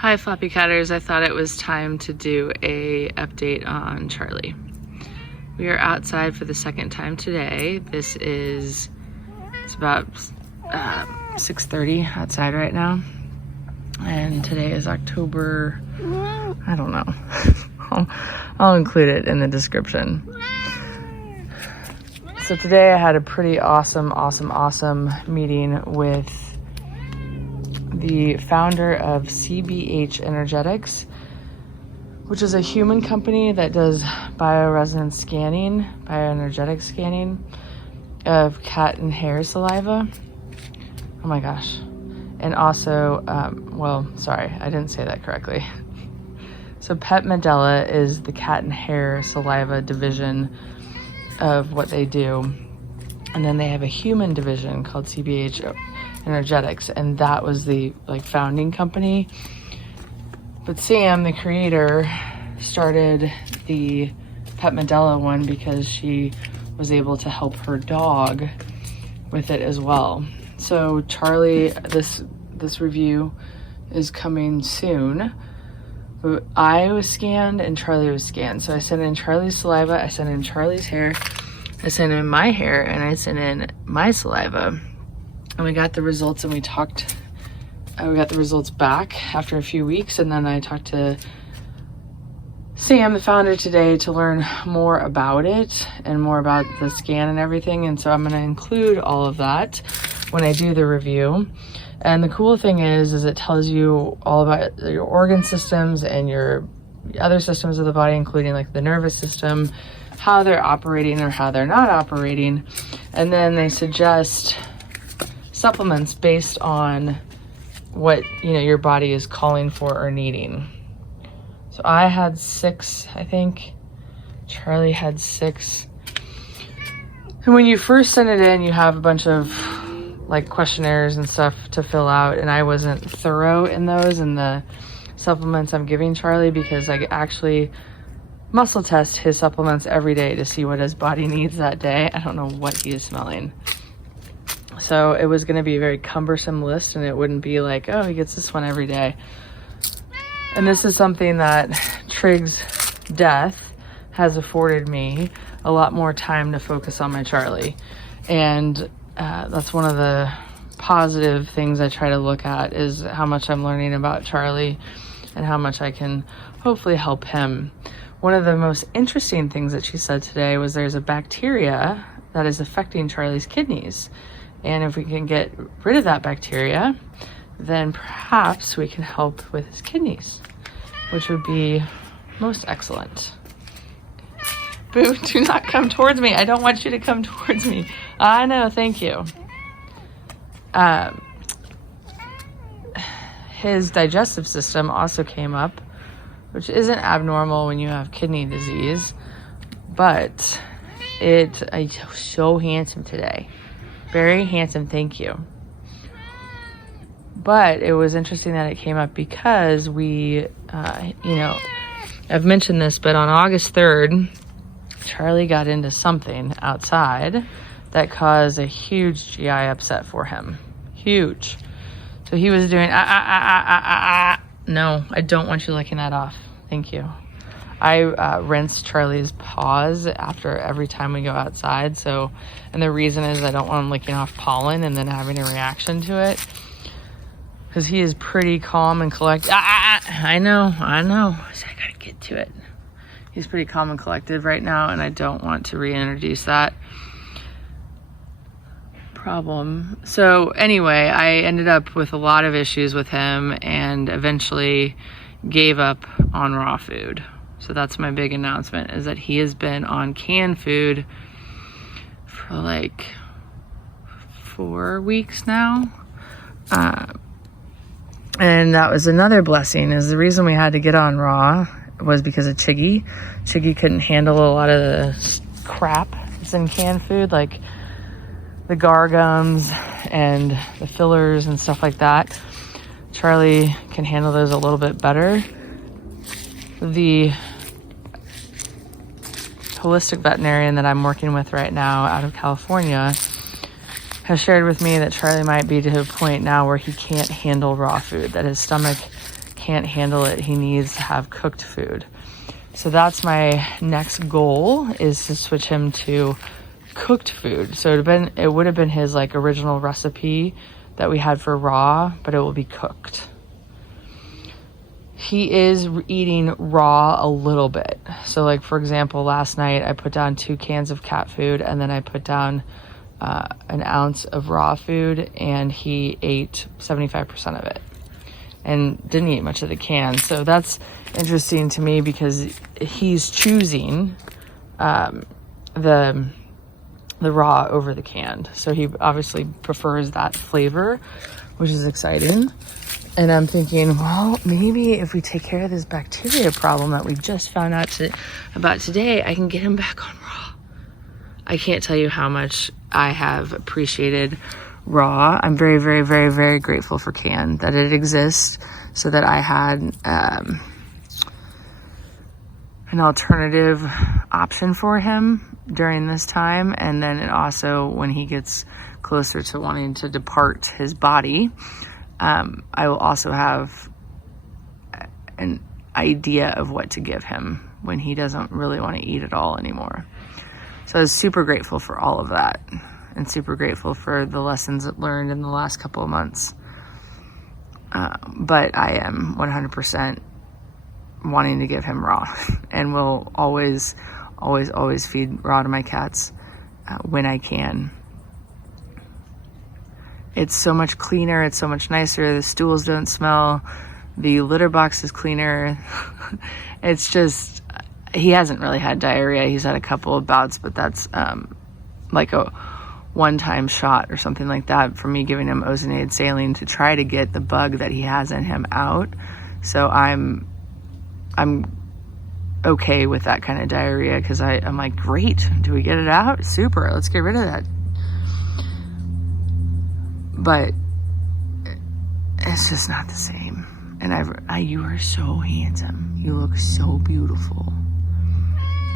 Hi Floppy Catters, I thought it was time to do a update on Charlie. We are outside for the second time today. It's about 6:30 outside right now. And today is October, I don't know. I'll include it in the description. So today I had a pretty awesome meeting with the founder of CBH Energetics, which is a human company that does bioresonance scanning, bioenergetic scanning of cat and hair saliva. Oh my gosh. And also, sorry, I didn't say that correctly. So Pet Medela is the cat and hair saliva division of what they do. And then they have a human division called CBH Energetics, and that was the founding company. But Sam, the creator, started the Pet Medela one because she was able to help her dog with it as well. So Charlie, this review is coming soon. I was scanned and Charlie was scanned. So I sent in Charlie's saliva, I sent in Charlie's hair, I sent in my hair, and I sent in my saliva. And we got the results, and we got the results back after a few weeks. And then I talked to Sam, the founder, today to learn more about it and more about the scan and everything. And so I'm going to include all of that when I do the review. And the cool thing is it tells you all about your organ systems and your other systems of the body, including like the nervous system, how they're operating or how they're not operating. And then they suggest supplements based on what your body is calling for or needing. So I had 6, I think. Charlie had 6. And when you first send it in, you have a bunch of questionnaires and stuff to fill out, and I wasn't thorough in those and the supplements I'm giving Charlie, because I actually muscle test his supplements every day to see what his body needs that day. I don't know what he is smelling. So it was going to be a very cumbersome list, and it wouldn't be like, oh, he gets this one every day. And this is something that Trig's death has afforded me a lot more time to focus on my Charlie. And that's one of the positive things I try to look at, is how much I'm learning about Charlie and how much I can hopefully help him. One of the most interesting things that she said today was there's a bacteria that is affecting Charlie's kidneys. And if we can get rid of that bacteria, then perhaps we can help with his kidneys, which would be most excellent. Boo, do not come towards me. I don't want you to come towards me. I know, thank you. His digestive system also came up, which isn't abnormal when you have kidney disease, but he's so handsome today. Very handsome, thank you. But it was interesting that it came up because we, I've mentioned this, but on August 3rd, Charlie got into something outside that caused a huge GI upset for him. Huge. So he was doing, No, I don't want you licking that off. Thank you. I rinse Charlie's paws after every time we go outside. And the reason is I don't want him licking off pollen and then having a reaction to it, because he is pretty calm and collected. I know. I gotta get to it. He's pretty calm and collected right now, and I don't want to reintroduce that problem. So anyway, I ended up with a lot of issues with him and eventually gave up on raw food. So that's my big announcement, is that he has been on canned food for 4 weeks now. And that was another blessing, is the reason we had to get on raw was because of Chiggy. Chiggy couldn't handle a lot of the crap that's in canned food, like the gargums and the fillers and stuff like that. Charlie can handle those a little bit better. The holistic veterinarian that I'm working with right now out of California has shared with me that Charlie might be to a point now where he can't handle raw food, that his stomach can't handle it. He needs to have cooked food. So that's my next goal, is to switch him to cooked food. So it would have been his like original recipe that we had for raw, but it will be cooked. He is eating raw a little bit. So like, for example, last night I put down 2 cans of cat food, and then I put down an ounce of raw food, and he ate 75% of it and didn't eat much of the can. So that's interesting to me, because he's choosing the raw over the canned. So he obviously prefers that flavor, which is exciting. And I'm thinking, well, maybe if we take care of this bacteria problem that we just found out about today, I can get him back on raw. I can't tell you how much I have appreciated raw. I'm very, very, very, very grateful for canned, that it exists, so that I had an alternative option for him during this time. And then it also, when he gets closer to wanting to depart his body, I will also have an idea of what to give him when he doesn't really want to eat at all anymore. So I was super grateful for all of that, and super grateful for the lessons learned in the last couple of months. But I am 100% wanting to give him raw, and will always feed raw to my cats when I can. It's so much cleaner. It's so much nicer. The stools don't smell. The litter box is cleaner. It's just, he hasn't really had diarrhea. He's had a couple of bouts, but that's like a one-time shot or something like that from me giving him Ozonate saline to try to get the bug that he has in him out. So I'm okay with that kind of diarrhea, because I'm like, great. Do we get it out? Super. Let's get rid of that. But it's just not the same. And you are so handsome. You look so beautiful.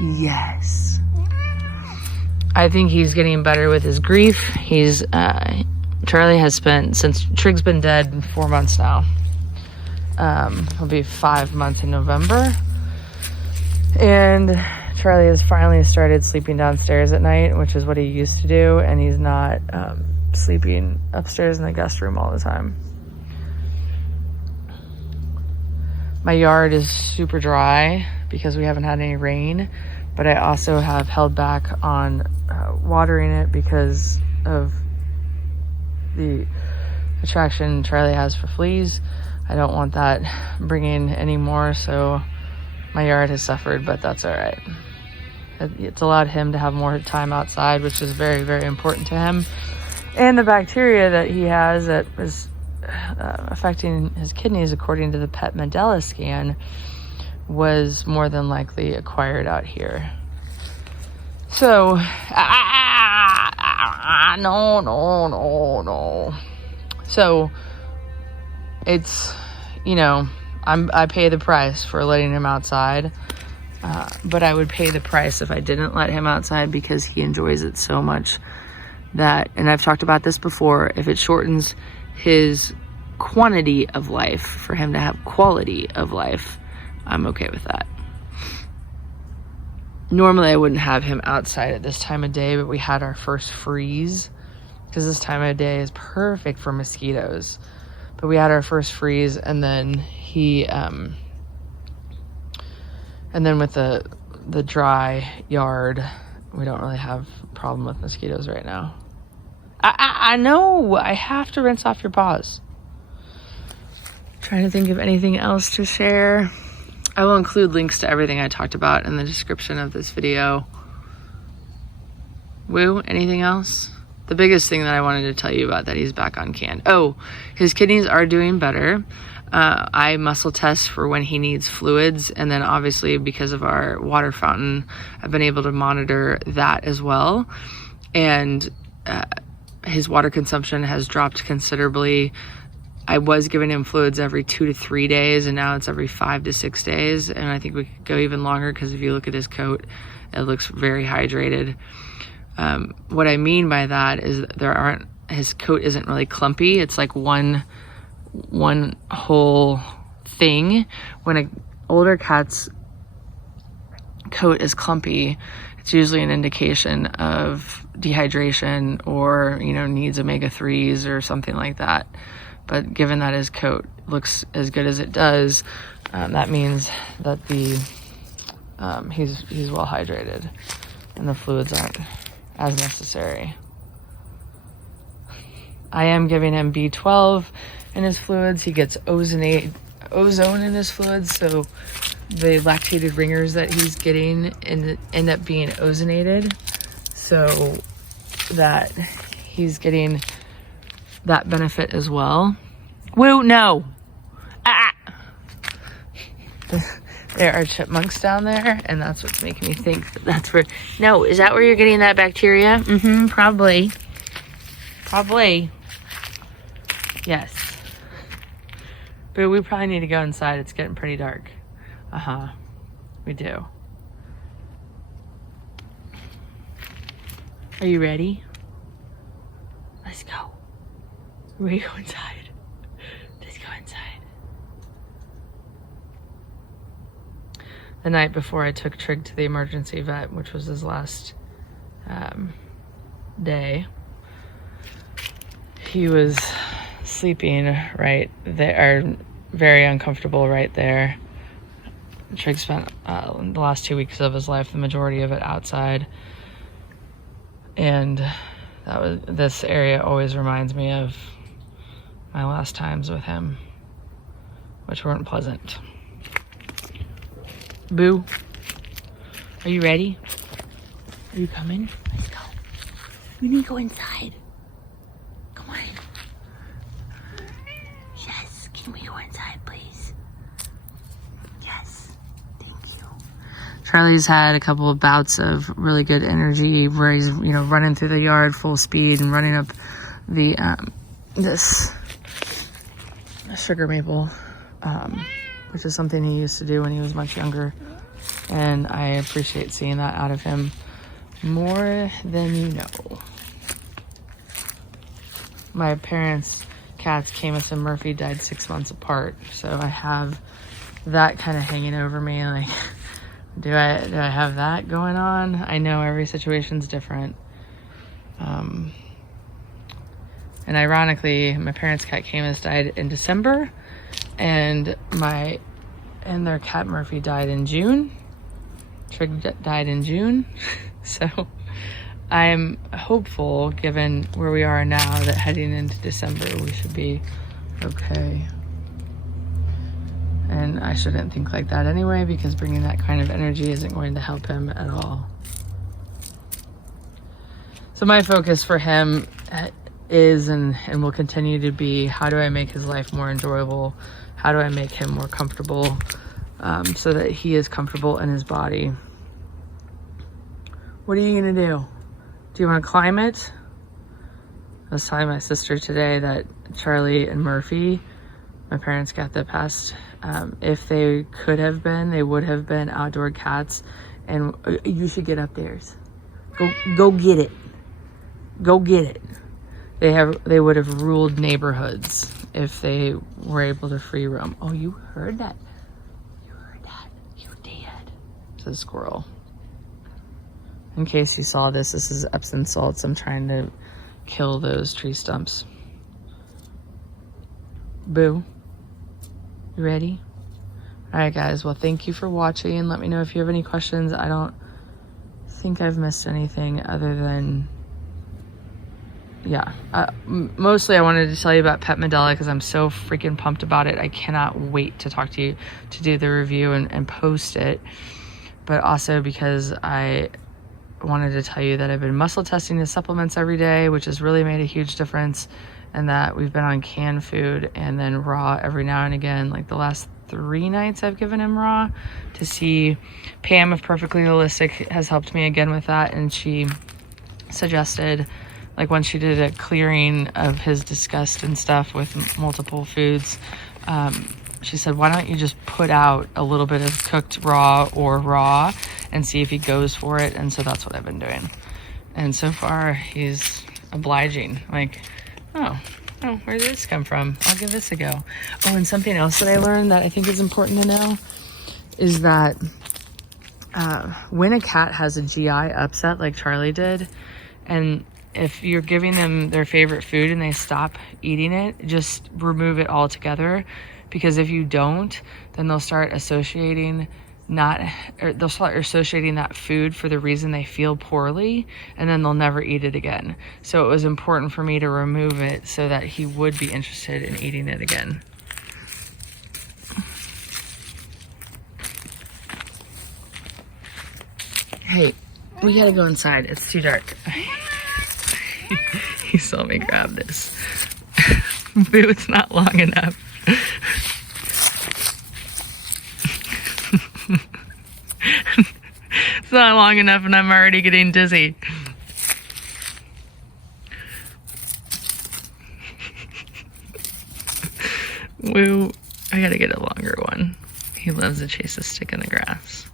Yes. I think he's getting better with his grief. Charlie has spent, since Trig's been dead 4 months now. He'll be 5 months in November. And Charlie has finally started sleeping downstairs at night, which is what he used to do. And he's not sleeping upstairs in the guest room all the time. My yard is super dry because we haven't had any rain, but I also have held back on watering it because of the attraction Charlie has for fleas. I don't want that bringing any more, so my yard has suffered, but that's all right. It's allowed him to have more time outside, which is very, very important to him. And the bacteria that he has that is affecting his kidneys, according to the PET Mandela scan, was more than likely acquired out here. So, no. So, it's, I pay the price for letting him outside, but I would pay the price if I didn't let him outside, because he enjoys it so much that, and I've talked about this before, if it shortens his quantity of life for him to have quality of life, I'm okay with that. Normally I wouldn't have him outside at this time of day, but we had our first freeze, because this time of day is perfect for mosquitoes. But we had our first freeze, and then and then with the dry yard, we don't really have a problem with mosquitoes right now. I know, I have to rinse off your paws. Trying to think of anything else to share. I will include links to everything I talked about in the description of this video. Woo, anything else? The biggest thing that I wanted to tell you about that he's back on canned. Oh, his kidneys are doing better. I muscle test for when he needs fluids, and then obviously because of our water fountain, I've been able to monitor that as well. And his water consumption has dropped considerably. I was giving him fluids every 2 to 3 days, and now it's every 5 to 6 days. And I think we could go even longer, because if you look at his coat, it looks very hydrated. What I mean by that is his coat isn't really clumpy. It's like one whole thing. When an older cat's coat is clumpy, it's usually an indication of dehydration or, needs omega-3s or something like that. But given that his coat looks as good as it does, that means that he's well hydrated and the fluids aren't as necessary. I am giving him B12 in his fluids. He gets ozone in his fluids, so the lactated ringers that he's getting end up being ozonated, so that he's getting that benefit as well. Woo, no! There are chipmunks down there, and that's what's making me think that's where... No, is that where you're getting that bacteria? Mm-hmm, probably. Probably. Yes. But we probably need to go inside. It's getting pretty dark. Uh-huh. We do. Are you ready? Let's go. We go inside. Let's go inside. The night before I took Trig to the emergency vet, which was his last day, he was sleeping right there, very uncomfortable right there. Trig spent the last 2 weeks of his life, the majority of it outside, and this area always reminds me of my last times with him, which weren't pleasant. Boo, are you ready? Are you coming? Let's go. We need to go inside. Come on. Yes, can we go inside, please? Yes, thank you. Charlie's had a couple of bouts of really good energy where he's, running through the yard full speed and running up the, this sugar maple, which is something he used to do when he was much younger. And I appreciate seeing that out of him more than you know. My parents' cats, Camus and Murphy, died 6 months apart. So I have that kind of hanging over me. Like, do I have that going on? I know every situation's different. And ironically, my parents' cat Camus died in December, and their cat Murphy died in June. Trig died in June. So I'm hopeful, given where we are now, that heading into December we should be okay. And I shouldn't think like that anyway, because bringing that kind of energy isn't going to help him at all. So my focus for him is and will continue to be, how do I make his life more enjoyable? How do I make him more comfortable, so that he is comfortable in his body? What are you gonna do? Do you want to climb it? I was telling my sister today that Charlie and Murphy, my parents got that passed. If they could have been, they would have been outdoor cats, and you should get upstairs. Go get it. Go get it. They would have ruled neighborhoods if they were able to free roam. Oh, you heard that? You heard that? You did. Says squirrel. In case you saw this is Epsom salts. I'm trying to kill those tree stumps. Boo. You ready? All right, guys. Well, thank you for watching. Let me know if you have any questions. I don't think I've missed anything other than... Yeah, mostly I wanted to tell you about Pet Medela because I'm so freaking pumped about it. I cannot wait to talk to you, to do the review and post it. But also because I wanted to tell you that I've been muscle testing his supplements every day, which has really made a huge difference, and that we've been on canned food and then raw every now and again. Like the last 3 nights I've given him raw to see. Pam of Perfectly Holistic has helped me again with that, and she suggested, like when she did a clearing of his disgust and stuff with multiple foods, she said, why don't you just put out a little bit of cooked raw or raw and see if he goes for it? And so that's what I've been doing. And so far he's obliging. Like, oh, Oh, where did this come from? I'll give this a go. Oh, and something else that I learned that I think is important to know is that when a cat has a GI upset like Charlie did, and if you're giving them their favorite food and they stop eating it, just remove it altogether, because if you don't, then they'll start associating that food for the reason they feel poorly, and then they'll never eat it again. So it was important for me to remove it so that he would be interested in eating it again. Hey, we gotta go inside. It's too dark. He saw me grab this. Boo, it's not long enough. It's not long enough and I'm already getting dizzy. Woo, I gotta get a longer one. He loves to chase a stick in the grass.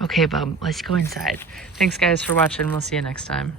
Okay, bub, let's go inside. Thanks guys for watching. We'll see you next time.